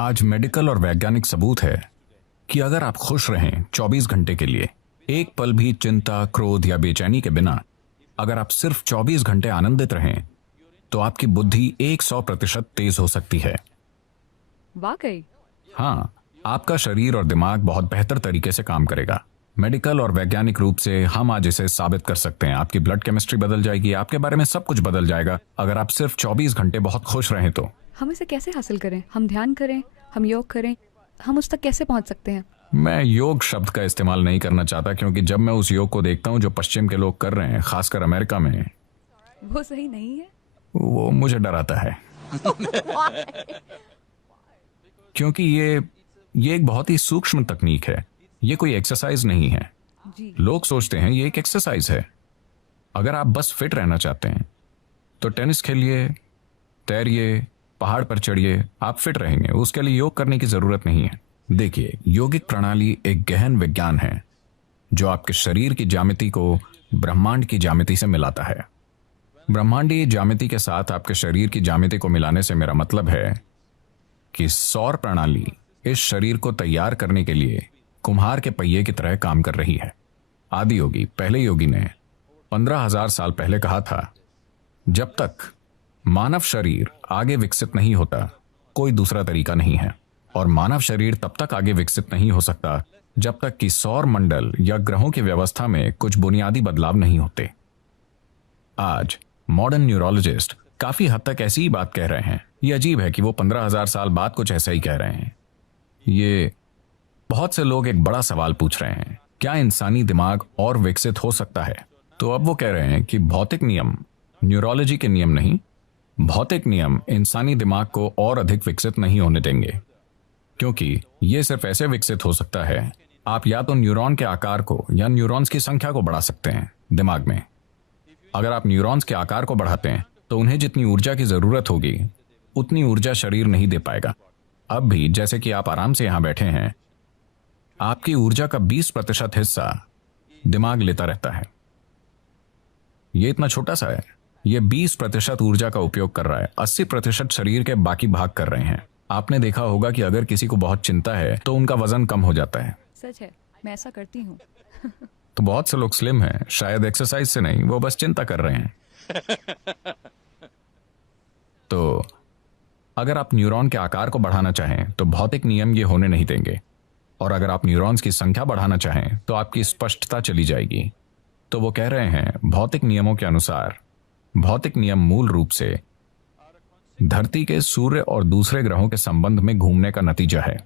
आज मेडिकल और वैज्ञानिक सबूत है कि अगर आप खुश रहें 24 घंटे के लिए, एक पल भी चिंता, क्रोध या बेचैनी के बिना, अगर आप सिर्फ 24 घंटे आनंदित रहें, तो आपकी बुद्धि 100% तेज हो सकती है। वाकई? हाँ, आपका शरीर और दिमाग बहुत बेहतर तरीके से काम करेगा। मेडिकल और वैज्ञानिक रूप से हम आज इसे साबित कर सकते हैं। आपकी ब्लड केमिस्ट्री बदल जाएगी, आपके बारे में सब कुछ बदल जाएगा अगर आप सिर्फ 24 घंटे बहुत खुश रहें तो। हम इसे कैसे हासिल करें? हम ध्यान करें, हम योग करें, हम उस तक कैसे पहुंच सकते हैं? मैं योग शब्द का इस्तेमाल नहीं करना चाहता, क्योंकि जब मैं उस योग को देखता हूं जो पश्चिम के लोग कर रहे हैं, खासकर अमेरिका में, वो सही नहीं है। वो मुझे डराता है। क्योंकि ये एक बहुत ही सूक्ष्म तकनीक है। ये कोई एक्सरसाइज नहीं है। जी। लोग सोचते हैं ये एक एक्सरसाइज है। अगर आप बस फिट रहना चाहते हैं तो टेनिस खेलिए, तैरिए, पहाड़ पर चढ़िए, आप फिट रहेंगे। उसके लिए योग करने की जरूरत नहीं है। देखिए, योगिक प्रणाली एक गहन विज्ञान है जो आपके शरीर की ज्यामिति को ब्रह्मांड की ज्यामिति से मिलाता है। ब्रह्मांडीय ज्यामिति के साथ आपके शरीर की ज्यामिति को मिलाने से मेरा मतलब है कि सौर प्रणाली इस शरीर को तैयार करने के लिए कुम्हार के पहिए की तरह काम कर रही है। आदि योगी, पहले योगी ने 15,000 साल पहले कहा था, जब तक मानव शरीर आगे विकसित नहीं होता, कोई दूसरा तरीका नहीं है। और मानव शरीर तब तक आगे विकसित नहीं हो सकता जब तक कि सौर मंडल या ग्रहों की व्यवस्था में कुछ बुनियादी बदलाव नहीं होते। आज मॉडर्न न्यूरोलॉजिस्ट काफी हद तक ऐसी ही बात कह रहे हैं। ये अजीब है कि वो 15,000 साल बाद कुछ ऐसा ही कह रहे हैं। ये बहुत से लोग एक बड़ा सवाल पूछ रहे हैं, क्या इंसानी दिमाग और विकसित हो सकता है? तो अब वो कह रहे हैं कि भौतिक नियम, न्यूरोलॉजी के नियम नहीं, भौतिक नियम इंसानी दिमाग को और अधिक विकसित नहीं होने देंगे, क्योंकि ये सिर्फ ऐसे विकसित हो सकता है, आप या तो न्यूरॉन के आकार को या न्यूरॉन्स की संख्या को बढ़ा सकते हैं दिमाग में। अगर आप न्यूरॉन्स के आकार को बढ़ाते हैं तो उन्हें जितनी ऊर्जा की जरूरत होगी उतनी ऊर्जा शरीर नहीं दे पाएगा। अब भी जैसे कि आप आराम से यहां बैठे हैं, आपकी ऊर्जा का 20% हिस्सा दिमाग लेता रहता है। ये इतना छोटा सा है, ये 20% ऊर्जा का उपयोग कर रहा है, 80% शरीर के बाकी भाग कर रहे हैं। आपने देखा होगा कि अगर किसी को बहुत चिंता है तो उनका वजन कम हो जाता है। सच है, मैं ऐसा करती हूँ। तो बहुत से लोग स्लिम हैं, शायद एक्सरसाइज से नहीं, वो बस चिंता कर रहे हैं। तो अगर आप न्यूरॉन के आकार को बढ़ाना चाहें तो भौतिक नियम ये होने नहीं देंगे, और अगर आप न्यूरॉन्स की संख्या बढ़ाना चाहें तो आपकी स्पष्टता चली जाएगी। तो वो कह रहे हैं, भौतिक नियमों के अनुसार भौतिक नियम मूल रूप से धरती के सूर्य और दूसरे ग्रहों के संबंध में घूमने का नतीजा है।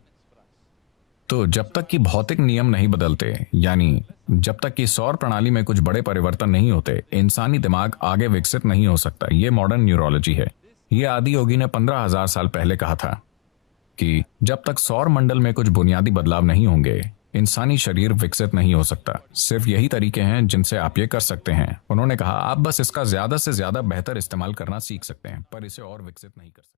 तो जब तक कि भौतिक नियम नहीं बदलते, यानी जब तक कि सौर प्रणाली में कुछ बड़े परिवर्तन नहीं होते, इंसानी दिमाग आगे विकसित नहीं हो सकता। ये मॉडर्न न्यूरोलॉजी है। ये आदि योगी ने 15,000 साल पहले कहा था कि जब तक सौर मंडल में कुछ बुनियादी बदलाव नहीं होंगे, इंसानी शरीर विकसित नहीं हो सकता। सिर्फ यही तरीके हैं जिनसे आप ये कर सकते हैं। उन्होंने कहा, आप बस इसका ज्यादा से ज्यादा बेहतर इस्तेमाल करना सीख सकते हैं, पर इसे और विकसित नहीं कर सकते।